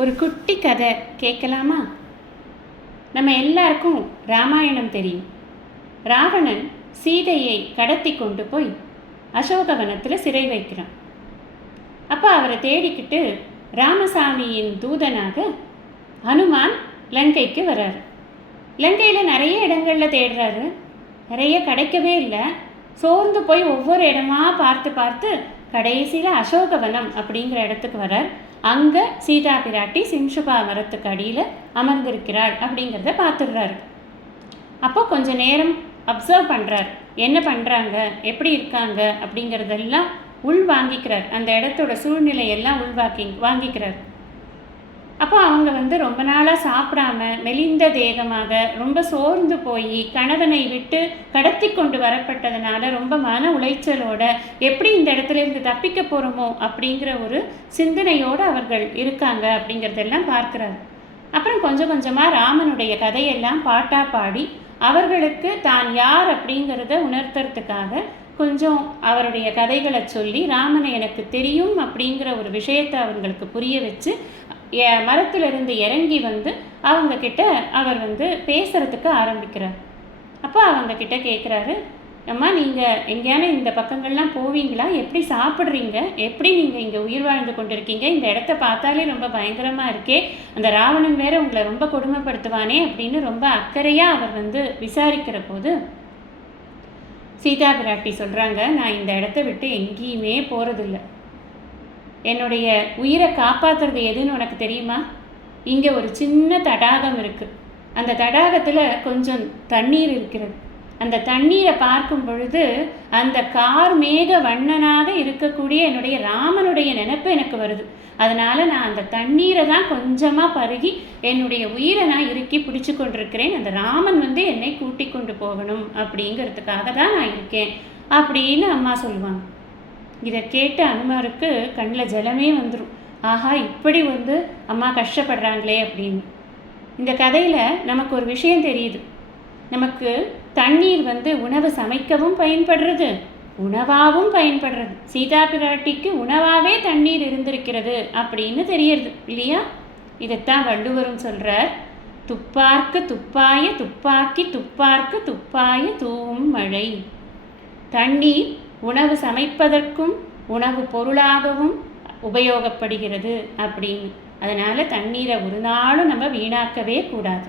ஒரு குட்டி கதை கேட்கலாமா? நம்ம எல்லாருக்கும் ராமாயணம் தெரியும். ராவணன் சீதையை கடத்தி கொண்டு போய் அசோகவனத்தில் சிறை வைக்கிறான். அப்போ அவரை தேடிக்கிட்டு ராமசாமியின் தூதனாக ஹனுமான் லங்கைக்கு வர்றாரு. லங்கையில் நிறைய இடங்களில் தேடுறாரு, நிறைய கிடைக்கவே இல்லை. சோர்ந்து போய் ஒவ்வொரு இடமா பார்த்து பார்த்து கடைசியில் அசோகவனம் அப்படிங்கிற இடத்துக்கு வர்றார். அங்கே சீதா பிராட்டி சிம்சுபா மரத்துக்கு அடியில் அமர்ந்திருக்கிறாள் அப்படிங்கிறத பார்த்துடுறாரு. அப்போ கொஞ்சம் நேரம் அப்சர்வ் பண்ணுறார், என்ன பண்ணுறாங்க, எப்படி இருக்காங்க அப்படிங்கிறதெல்லாம் உள் வாங்கிக்கிறார். அந்த இடத்தோட சூழ்நிலையெல்லாம் வாங்கிக்கிறார். அப்போ அவங்க ரொம்ப நாளாக சாப்பிடாம மெலிந்த தேகமாக ரொம்ப சோர்ந்து போய் கணவனை விட்டு கடத்தி கொண்டு வரப்பட்டதுனால ரொம்ப மன உளைச்சலோட எப்படி இந்த இடத்துல இருந்து தப்பிக்க போகிறோமோ அப்படிங்கிற ஒரு சிந்தனையோடு அவர்கள் இருக்காங்க அப்படிங்கிறதெல்லாம் பார்க்குறாரு. அப்புறம் கொஞ்சம் கொஞ்சமாக ராமனுடைய கதையெல்லாம் பாட்டா பாடி அவர்களுக்கு தான் யார் அப்படிங்கிறத உணர்த்துறதுக்காக கொஞ்சம் அவருடைய கதைகளை சொல்லி ராமனை எனக்கு தெரியும் அப்படிங்கிற ஒரு விஷயத்தை அவங்களுக்கு புரிய வச்சு மரத்திலிருந்து இறங்கி அவங்கக்கிட்ட அவர் பேசுகிறதுக்கு ஆரம்பிக்கிறார். அப்போ அவங்கக்கிட்ட கேட்குறாரு, அம்மா நீங்கள் எங்கேயான இந்த பக்கங்கள்லாம் போவீங்களா, எப்படி சாப்பிட்றீங்க, எப்படி நீங்கள் இங்கே உயிர் வாழ்ந்து கொண்டிருக்கீங்க, இந்த இடத்த பார்த்தாலே ரொம்ப பயங்கரமாக இருக்கே, அந்த ராவணன் வேற உங்களை ரொம்ப கொடுமைப்படுத்துவானே அப்படின்னு ரொம்ப அக்கறையாக அவர் விசாரிக்கிற போது சீதா பிராட்டி சொல்கிறாங்க, நான் இந்த இடத்த விட்டு எங்கேயுமே போகிறதில்லை. என்னுடைய உயிரை காப்பாற்றுறது எதுன்னு உனக்கு தெரியுமா? இங்கே ஒரு சின்ன தடாகம் இருக்குது. அந்த தடாகத்தில் கொஞ்சம் தண்ணீர் இருக்கிறது. அந்த தண்ணீரை பார்க்கும் பொழுது அந்த கார் மேக வண்ணனாக இருக்கக்கூடிய என்னுடைய ராமனுடைய நினைப்பு எனக்கு வருது. அதனால் நான் அந்த தண்ணீரை தான் கொஞ்சமாக பருகி என்னுடைய உயிரை நான் இறுக்கி பிடிச்சி கொண்டிருக்கிறேன். அந்த ராமன் என்னை கூட்டி கொண்டு போகணும் அப்படிங்கிறதுக்காக தான் நான் இருக்கேன் அப்படின்னு அம்மா சொல்லுவாங்க. இதை கேட்ட அனுமாருக்கு கண்ணில் ஜலமே வந்துடும். ஆஹா, இப்படி அம்மா கஷ்டப்படுறாங்களே அப்படின்னு. இந்த கதையில் நமக்கு ஒரு விஷயம் தெரியுது. நமக்கு தண்ணீர் உணவு சமைக்கவும் பயன்படுறது, உணவாகவும் பயன்படுறது. சீதா பிராட்டிக்கு உணவாகவே தண்ணீர் இருந்திருக்கிறது அப்படின்னு தெரியுது இல்லையா? இதைத்தான் வள்ளுவரும் சொல்கிறார், துப்பார்க்கு துப்பாய துப்பாக்கி துப்பார்க்கு துப்பாய தூவும் மழை. தண்ணீர் உணவு சமைப்பதற்கும் உணவு பொருளாகவும் உபயோகப்படுகிறது அப்படின்னு. அதனால் தண்ணீரை ஒரு நாளும் நம்ம வீணாக்கவே கூடாது.